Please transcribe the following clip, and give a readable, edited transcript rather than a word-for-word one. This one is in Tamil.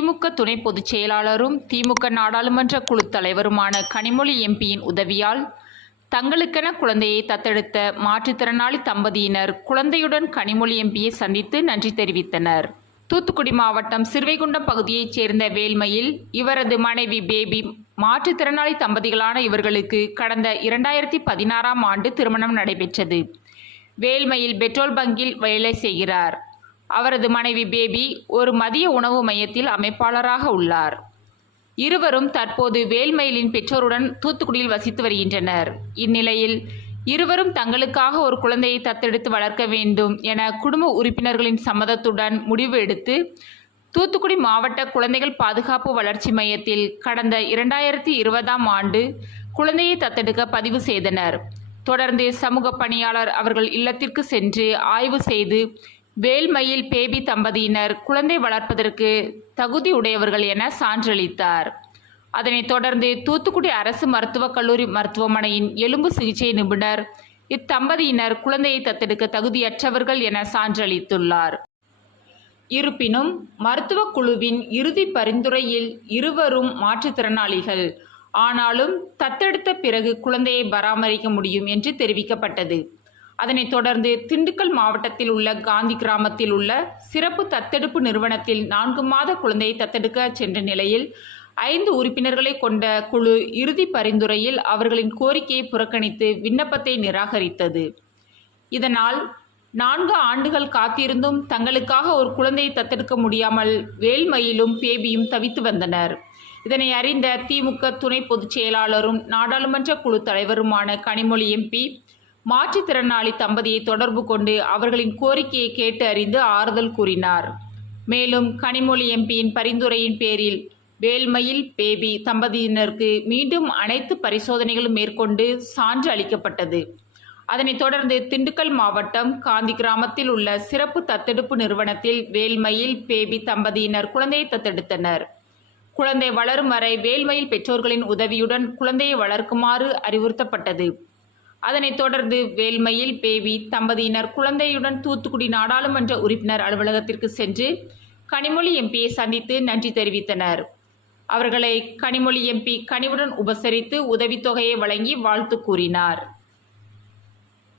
திமுக துணை பொதுச் செயலாளரும் திமுக நாடாளுமன்ற குழு தலைவருமான கனிமொழி எம்பியின் உதவியால் தங்களுக்கென குழந்தையை தத்தெடுத்த மாற்றுத்திறனாளி தம்பதியினர் குழந்தையுடன் கனிமொழி எம்பியை சந்தித்து நன்றி தெரிவித்தனர். தூத்துக்குடி மாவட்டம் சிறுவைகுண்டம் பகுதியைச் சேர்ந்த வேல்மயில், இவரது மனைவி பேபி மாற்றுத்திறனாளி தம்பதிகளான இவர்களுக்கு கடந்த 2016ஆம் ஆண்டு திருமணம் நடைபெற்றது. வேல்மயில் பெட்ரோல் பங்கில் வேலை செய்கிறார். அவரது மனைவி பேபி ஒரு மதிய உணவு மையத்தில் அமைப்பாளராக உள்ளார். இருவரும் தற்போது வேல்மயிலின் பெற்றோருடன் தூத்துக்குடியில் வசித்து வருகின்றனர். இந்நிலையில் இருவரும் தங்களுக்காக ஒரு குழந்தையை தத்தெடுத்து வளர்க்க வேண்டும் என குடும்ப உறுப்பினர்களின் சம்மதத்துடன் முடிவு எடுத்து தூத்துக்குடி மாவட்ட குழந்தைகள் பாதுகாப்பு வளர்ச்சி மையத்தில் கடந்த 2020ஆம் ஆண்டு குழந்தையை தத்தெடுக்க பதிவு செய்தனர். தொடர்ந்து சமூக பணியாளர் அவர்கள் இல்லத்திற்கு சென்று ஆய்வு செய்து வேல்மயில் பேபி தம்பதியினர் குழந்தை வளர்ப்பதற்கு தகுதியுடையவர்கள் என சான்றளித்தார். அதனைத் தொடர்ந்து தூத்துக்குடி அரசு மருத்துவக் கல்லூரி மருத்துவமனையின் எலும்பு சிகிச்சை நிபுணர் இத்தம்பதியினர் குழந்தையை தத்தெடுக்க தகுதியற்றவர்கள் என சான்றளித்துள்ளார். இருப்பினும் மருத்துவக் குழுவின் இறுதி பரிந்துரையில் இருவரும் மாற்றுத்திறனாளிகள், ஆனாலும் தத்தெடுத்த பிறகு குழந்தையை பராமரிக்க முடியும் என்று தெரிவிக்கப்பட்டது. அதனைத் தொடர்ந்து திண்டுக்கல் மாவட்டத்தில் உள்ள காந்தி கிராமத்தில் உள்ள சிறப்பு தத்தெடுப்பு நிறுவனத்தில் 4 மாத குழந்தையை தத்தெடுக்க சென்ற நிலையில் 5 உறுப்பினர்களை கொண்ட குழு இறுதி பரிந்துரையில் அவர்களின் கோரிக்கையை புறக்கணித்து விண்ணப்பத்தை நிராகரித்தது. இதனால் 4 ஆண்டுகள் காத்திருந்தும் தங்களுக்காக ஒரு குழந்தையை தத்தெடுக்க முடியாமல் வேல்மயிலும் பேபியும் தவித்து வந்தனர். இதனை அறிந்த திமுக துணை பொதுச் செயலாளரும் நாடாளுமன்ற குழு தலைவருமான கனிமொழி எம்பி மாற்றுத்திறனாளி தம்பதியை தொடர்பு கொண்டு அவர்களின் கோரிக்கையை கேட்டு அறிந்து ஆறுதல் கூறினார். மேலும் கனிமொழி எம்பியின் பரிந்துரையின் பேரில் வேல்மயில் பேபி தம்பதியினருக்கு மீண்டும் அனைத்து பரிசோதனைகளும் மேற்கொண்டு சான்று அளிக்கப்பட்டது. அதனைத் தொடர்ந்து திண்டுக்கல் மாவட்டம் காந்தி கிராமத்தில் உள்ள சிறப்பு தத்தெடுப்பு நிறுவனத்தில் வேல்மயில் பேபி தம்பதியினர் குழந்தையை தத்தெடுத்தனர். குழந்தை வளரும் வரை வேல்மயில் பெற்றோர்களின் உதவியுடன் குழந்தையை வளர்க்குமாறு அறிவுறுத்தப்பட்டது. அதனைத் தொடர்ந்து வேல்மயில் பேபி தம்பதியினர் குழந்தையுடன் தூத்துக்குடி நாடாளுமன்ற உறுப்பினர் அலுவலகத்திற்கு சென்று கனிமொழி எம்பியை சந்தித்து நன்றி தெரிவித்தனர். அவர்களை கனிமொழி எம்பி கனிவுடன் உபசரித்து உதவித்தொகையை வழங்கி வாழ்த்து கூறினார்.